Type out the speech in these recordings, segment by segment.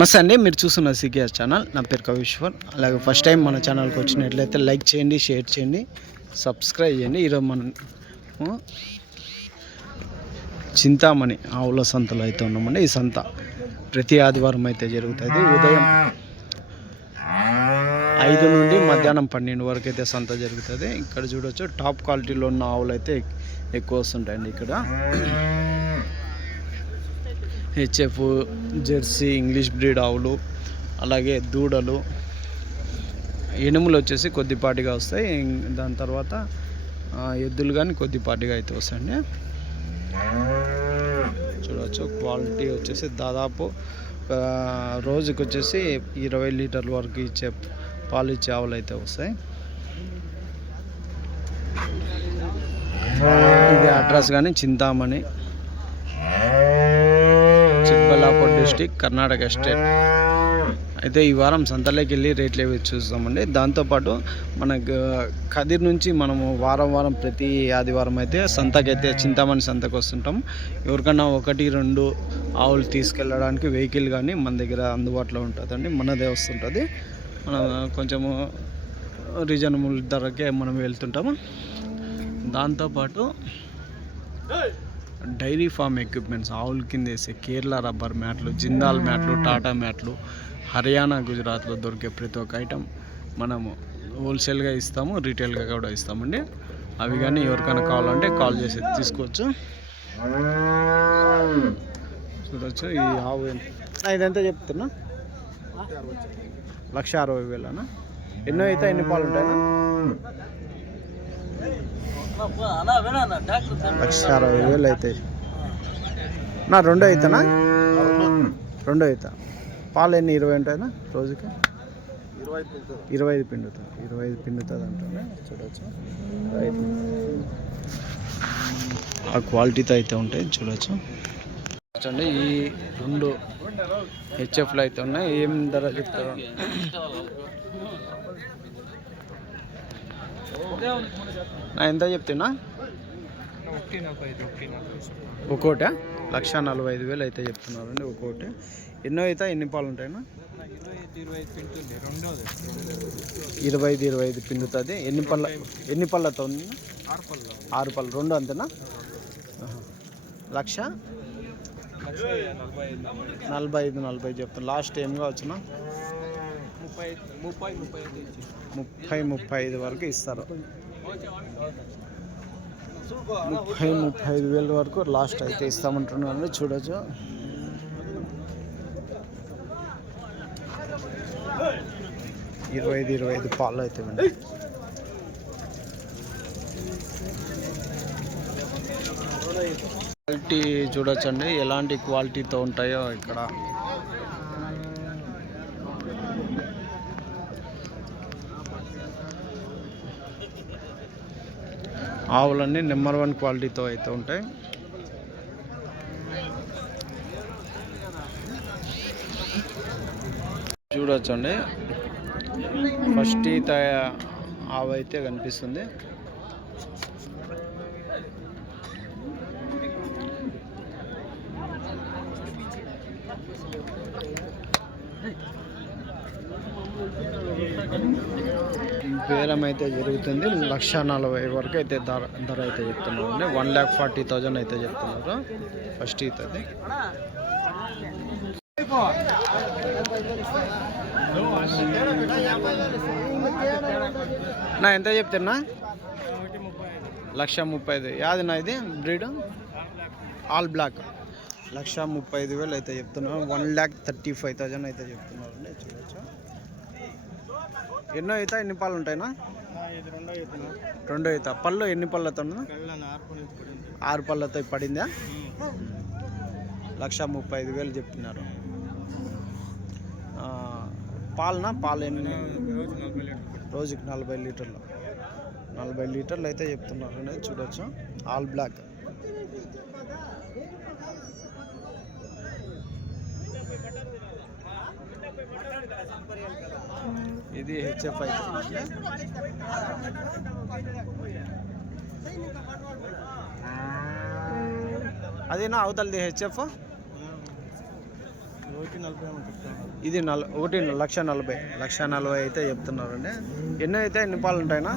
నమస్తే అండి. మీరు చూస్తున్న సికేఎస్ ఛానల్. నా పేరు కవిశ్వర్ అలాగే ఫస్ట్ టైం మన ఛానల్కి వచ్చినట్లయితే లైక్ చేయండి షేర్ చేయండి సబ్స్క్రైబ్ చేయండి. ఈరోజు మనం చింతామణి ఆవుల సంతలో అయితే ఉన్నామండి. ఈ సంత ప్రతి ఆదివారం అయితే జరుగుతుంది. ఉదయం ఐదు నుండి మధ్యాహ్నం పన్నెండు వరకు అయితే సంత జరుగుతుంది. ఇక్కడ చూడొచ్చు టాప్ క్వాలిటీలో ఉన్న ఆవులు అయితే ఎక్కువ వస్తుంటాయండి ఇక్కడ. హెచ్ఎఫ్ జెర్సీ ఇంగ్లీష్ బ్రీడ్ ఆవులు అలాగే దూడలు. ఎనుములు వచ్చేసి కొద్దిపాటిగా వస్తాయి. దాని తర్వాత ఎద్దులు కానీ కొద్దిపాటిగా అయితే వస్తాయండి. చూడవచ్చు క్వాలిటీ వచ్చేసి దాదాపు రోజుకి వచ్చేసి ఇరవై లీటర్ల వరకు ఇచ్చే పాలు ఇచ్చే ఆవులు అయితే వస్తాయి. ఇది అడ్రస్ కానీ Chintamani. Kollapur district Karnataka state. అయితే ఈ వారం సంతలోకి వెళ్ళి రేట్లు ఏవి చూస్తామండి? దాంతోపాటు మన కదిర్ నుంచి మనము వారం వారం ప్రతి ఆదివారం అయితే సంతకైతే చింతామణి సంతకు వస్తుంటాం. ఎవరికన్నా ఒకటి రెండు ఆవులు తీసుకెళ్ళడానికి వెహికల్ కానీ మన దగ్గర అందుబాటులో ఉంటుందండి. మనదే వస్తుంటుంది. మనం కొంచెము రీజనబుల్ ధరకే మనం వెళ్తుంటాము. దాంతోపాటు డైరీ ఫామ్ ఎక్విప్మెంట్స్ ఆవుల కింద వేసే కేరళ రబ్బర్ మ్యాట్లు జిందాల్ మ్యాట్లు టాటా మ్యాట్లు హర్యానా గుజరాత్లో దొరికే ప్రతి ఒక్క ఐటమ్ మనము హోల్సేల్గా ఇస్తాము రీటైల్గా కూడా ఇస్తామండి. అవి కానీ ఎవరికైనా కావాలంటే కాల్ చేసి తీసుకోవచ్చు. చూడొచ్చు ఈ ఆవు ఎంత ఆ, ఇదెంత చెప్తున్నా. లక్ష అరవై వేలనా? ఎన్నో అయితే ఎన్ని పాలు ఉంటాయన్నా? లక్ష అరవై వేలు అవుతాయి నా రెండు అవుతానా రెండు అవుతా పాలు ఎన్ని ఇరవై ఉంటాయినా రోజుకి? ఇరవై ఐదు పిండుతా. ఇరవై ఐదు పిండుతుంది అంటున్నా చూడవచ్చు రైట్ ఆ క్వాలిటీతో అయితే ఉంటాయి చూడవచ్చు చూడండి ఈ రెండు హెచ్ఎఫ్లు అయితే ఉన్నాయి. ఏం ధర చెప్తారు? ఎంత చెప్తున్నా? ఒక్కోట. లక్ష నలభై ఐదు వేలు అయితే చెప్తున్నారండి ఒక్కోటి. ఎన్నో అయితే ఎన్ని పాలు ఉంటాయినా ఇరవై ఐదు ఇరవై ఐదు పిండుతుంది. ఎన్ని పళ్ళ ఎన్ని పళ్ళతో ఉంది? ఆరు పళ్ళు. రెండు అంతేనా? లక్ష? నలభై ఐదు నలభై చెప్తాను లాస్ట్ ఏం కావచ్చునా? ముప్పై ముప్పై ఐదు వరకు ఇస్తారు ముప్పై ముప్పై ఐదు వేల వరకు లాస్ట్ అయితే ఇస్తామంటున్నాను చూడొచ్చు ఇరవై ఐదు ఇరవై ఐదు పాలు అయితే ఉంది. క్వాలిటీ చూడొచ్చండి ఎలాంటి క్వాలిటీతో ఉంటాయో ఇక్కడ ఆవులన్నీ నెంబర్ వన్ క్వాలిటీతో అయితే ఉంటాయి. చూడొచ్చండి. ఫస్ట్ ఆవు అయితే కనిపిస్తుంది. బేరం అయితే జరుగుతుంది. లక్ష నలభై వరకు అయితే ధర ధర అయితే చెప్తున్నారు అండి వన్ ల్యాక్ ఫార్టీ థౌజండ్ అయితే చెప్తున్నారు. ఫస్ట్ ఈతది నా ఎంత చెప్తున్నా? లక్ష ముప్పై ఐదు. యాది నా ఇది? బ్రీడ్? All black. లక్ష ముప్పై ఐదు వేలు అయితే చెప్తున్నాను one lakh thirty five thousand అయితే చెప్తున్నారు అండి చూడొచ్చు? ఎన్నో అవుతా ఎన్ని పాలు ఉంటాయినా? రెండో అవుతా పళ్ళు ఎన్ని పళ్ళతో ఆరు పళ్ళతో పడిందా? లక్ష ముప్పై ఐదు వేలు చెప్తున్నారు పాలనా? పాలు ఎన్ని? రోజుకి నలభై లీటర్లు. నలభై లీటర్లు అయితే చెప్తున్నారు. అనేది చూడొచ్చు. All black. ఇది హెచ్ఎఫ్ అయితే అదేనా అవతలది హెచ్ఎఫ్? ఇది నల్ ఒకటి లక్ష నలభై. లక్ష నలభై అయితే చెప్తున్నారండి. ఎన్ని అయితే ఎన్ని పాలు ఉంటాయినా?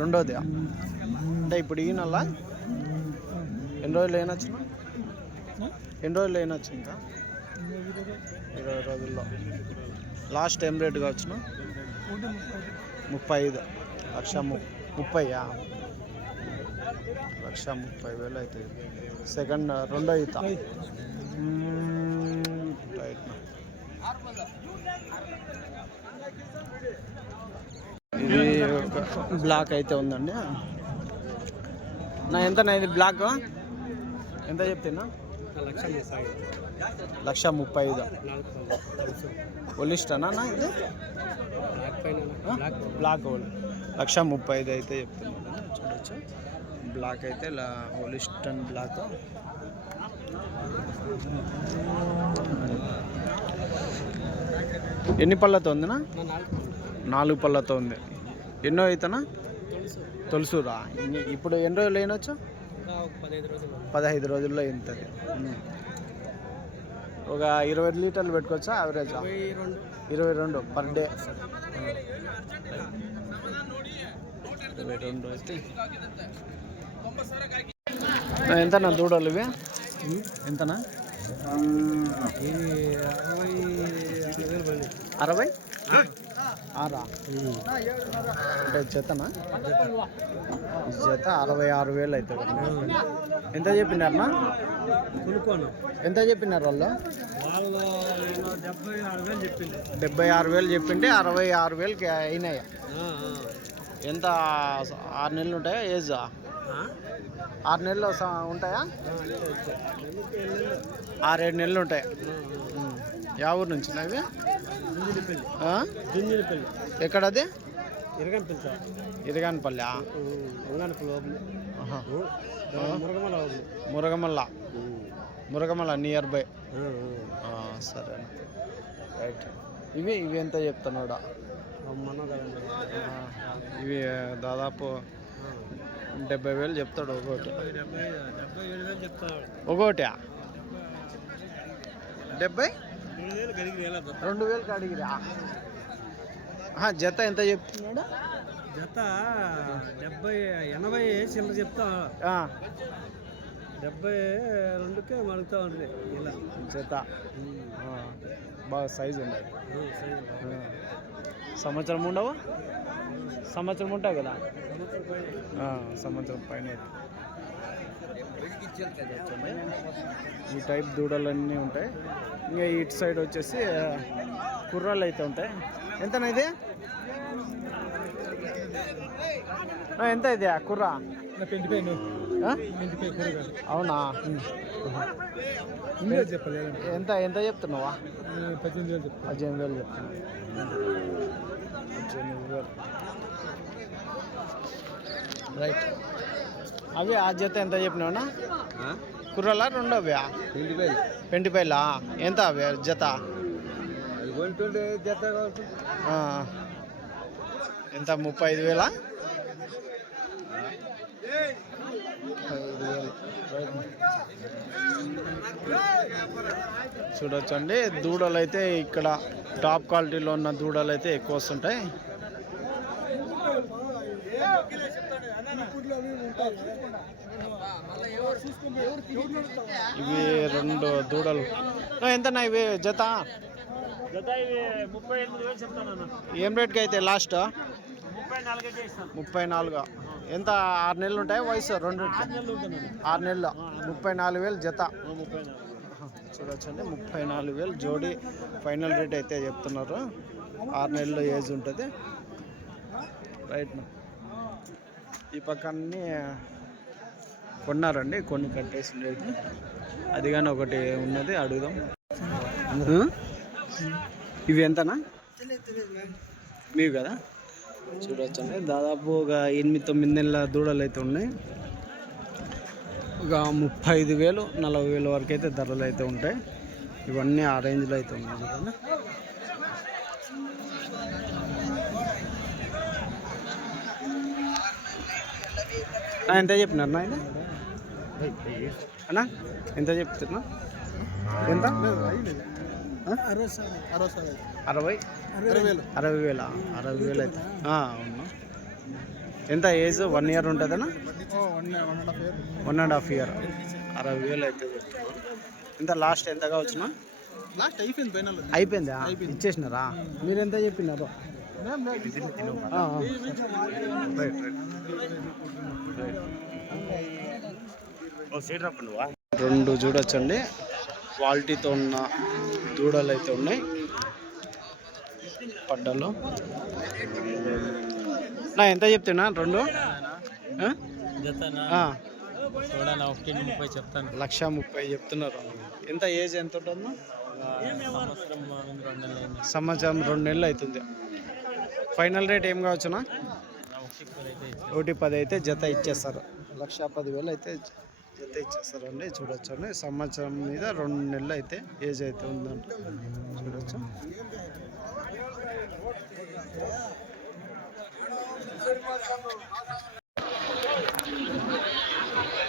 రెండోది అంటే ఇప్పుడు ఈ నెల ఎన్ని రోజులు అయినొచ్చు ఎన్ని రోజులు అయినొచ్చు ఇంకా ఇరవై రోజుల్లో. లాస్ట్ టైం రేట్ కావచ్చును? ముప్పై ఐదు. లక్ష ము లక్ష ముప్పై వేలు అవుతుంది సెకండ్ రెండో ఈత. రైట్ ఇది ఒక బ్లాక్ అయితే ఉందండి. నా ఎంత ఇది బ్లాక్? ఎంత చెప్తున్నా? లక్ష ముప్పై ఐదు. ఒలిస్టానా ఇది? బ్లాక్ లక్ష ముప్పై ఐదు అయితే చెప్తున్నాను చూడొచ్చు. బ్లాక్ అయితే ఒలిస్టన్ బ్లాక్. ఎన్ని పళ్ళతో ఉందినా? నాలుగు పళ్ళతో ఉంది. ఎన్నో అవుతానా తొలుసురా ఇప్పుడు ఎన్ని రోజులు అయినొచ్చు? పదహైదు రోజుల్లో ఇంతది ఒక ఇరవై లీటర్లు పెట్టుకోవచ్చా యావరేజ్ ఇరవై రెండు పర్ డే ఇరవై రెండు అయితే ఎంతనా దూడలు ఇవి? ఎంతనా? అరవై అరవై ఆరా? అంటే జతనా? జత అరవై ఆరు వేలు అవుతుంది. ఎంత చెప్పినారనా ఎంత చెప్పినారు వాళ్ళు? వాళ్ళు డెబ్బై ఆరు వేలు చెప్పింది డెబ్బై ఆరు వేలు చెప్పింటే అరవై ఆరు వేలకి అయినాయి. ఎంత ఆరు నెలలు ఉంటాయా ఏజ్? ఆరు నెలలు స- ఉంటాయా? ఆరేడు నెలలు ఉంటాయి. యా ఊరు నుంచి అవి ఇరగని పిలుచా ఇరగానపల్లి మురగమల్ల. మురగమల్ల నియర్ బై సరే. రైట్ ఇవి ఇవి ఎంత చెప్తున్నాడా? ఇవి దాదాపు డెబ్బై వేలు చెప్తాడు ఒకటి. ఒకటి డెబ్బై? వేలు వేల రెండు వేలకి అడిగిరా ఆహా, జత ఎంత చెప్తున్నాడు జత డెబ్బై ఎనభై చిల్లర చెప్తా. ఆ, డెబ్బై రెండుకే మడుగుతా ఉంటుంది ఇలా జత. ఆ, బాగా సైజు ఉంది ఆ. సంవత్సరం ఉండవు? సంవత్సరం ఉంటాయి కదా? ఆ, సంవత్సరం పైన. ఈ టైప్ దూడలన్నీ ఉంటాయి. ఇంకా ఇటు సైడ్ వచ్చేసి ఆ, కుర్రాళ్ళు అయితే ఉంటాయి. ఎంతనా ఇది? ఎంత ఇది ఆ కుర్రా? అవునా? ఎంత ఎంత చెప్తున్నావా? పద్దెనిమిది వేలు చెప్తా పద్దెనిమిది వేలు చెప్తున్నా. పద్దెనిమిది వేలు. రైట్ అవి ఆ జత ఎంత చెప్పినావునా కుర్రలా రెండో అవి పెండిపోయి పెంటిపైలా ఎంత అవి జత. ఎంత? ముప్పై ఐదు వేలా. చూడొచ్చండి. దూడలు అయితే ఇక్కడ టాప్ క్వాలిటీలో ఉన్న దూడలు అయితే ఎక్కువ వస్తుంటాయి. ఇవి రెండు దూడలు. ఆ, ఎంతనా ఇవి? జత? ఏం రేట్కి అయితే లాస్ట్? ముప్పై నాలుగు ఎంత? ఆరు నెలలు ఉంటాయి వయసు? రెండు ఆరు నెలలు ముప్పై నాలుగు వేలు జత. చూడొచ్చండి. ముప్పై నాలుగు వేలు జోడీ ఫైనల్ రేట్ అయితే చెప్తున్నారు. ఆరు నెలల ఏజ్ ఉంటుంది. రైట్ ఈ పక్క అన్నీ కొన్నారండి కొన్ని కట్టేసి ఉండేది అది కానీ ఒకటి ఉన్నది అడుగుదాం? ఇవి ఎంతనా? మీవి కదా? చూడొచ్చండి. దాదాపు ఒక ఎనిమిది తొమ్మిది నెలల దూడలు అయితే ఉన్నాయి. ఒక ముప్పై ఐదు వేలు నలభై వేల వరకు అయితే ధరలు అయితే ఉంటాయి. ఇవన్నీ ఆ రేంజ్లో అయితే ఉన్నాయి చూడండి. ఎంత చెప్పినారు నా ఇది అన్నా ఎంత చెప్తున్నా? ఎంత? అరవై. అరవై వేల? అరవై వేలు అయితే. అవును? ఎంత ఏజ్? వన్ ఇయర్ ఉంటుందనా వన్ అండ్ హాఫ్ ఇయర్. అరవై వేలు అయితే. ఎంత లాస్ట్ ఎంతగా వచ్చినా? లాస్ట్ అయిపోయింది? అయిపోయిందా. ఇచ్చేసినారా? మీరు ఎంత చెప్పినారు. రెండు చూడొచ్చండి. క్వాలిటీతో ఉన్న దూడలు అయితే ఉన్నాయి. పడ్డలో. నా ఎంత చెప్తున్నా? రెండు? ముప్పై చెప్తాను. లక్ష ముప్పై చెప్తున్నారు. ఎంత ఏజ్ ఎంత ఉంటుందో సంవత్సరం రెండు నెలలు అవుతుంది. ఫైనల్ రేట్ ఏం కావచ్చునా? ఒకటి పది అయితే జత ఇచ్చేస్తారు. లక్ష పదివేలు అయితే జత ఇచ్చేస్తారండి. చూడొచ్చు అండి సంవత్సరం మీద రెండు నెలలు అయితే ఏజ్ అయితే ఉందంట చూడొచ్చు.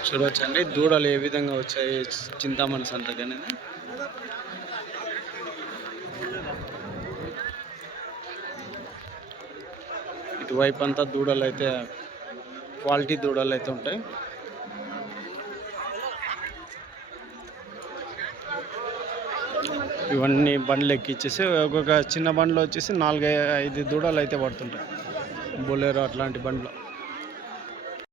చూడొచ్చండి. దూడలు ఏ విధంగా వచ్చాయి? చింతామణి సంతకనేది ఇటువైపు అంతా దూడలు అయితే క్వాలిటీ దూడలు అయితే ఉంటాయి. ఇవన్నీ బండ్లు ఎక్కిచ్చేసి ఒక్కొక్క చిన్న బండ్లు వచ్చేసి నాలుగు ఐదు దూడలు అయితే పడుతుంటాయి. బొలేరో అట్లాంటి బండ్లు.